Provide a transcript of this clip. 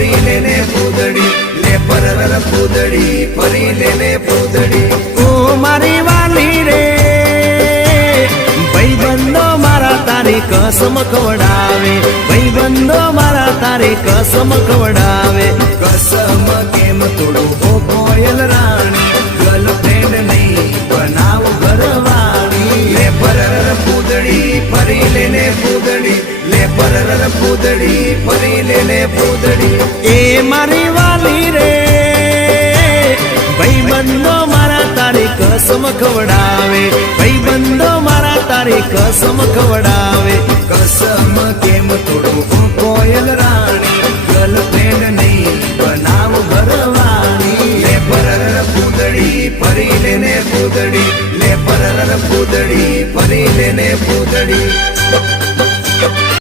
ફરી લેને પૂદડી લે પરર પૂદડી ફરી લેને પૂદડી ઓ મારી વાલી રે ભાઈબંધો મારા તારી કસમ ખવડાવે ભાઈબંધો મારા તારી કસમ ખવડાવે કસમ કેમ તોડું હો કોયલ રાણી ગર્લફ્રેન્ડ નહીં બનાવ ઘરવાળી લે પરર પૂદડી ફરી લેને પૂદડી લે પરર પૂદડી ફરી લેને પૂદડી એ મારી વાલી રે ભાઈબંધો મારા તારી કસમ ખવડાવે ભાઈબંધો મારા તારી કસમ ખવડાવે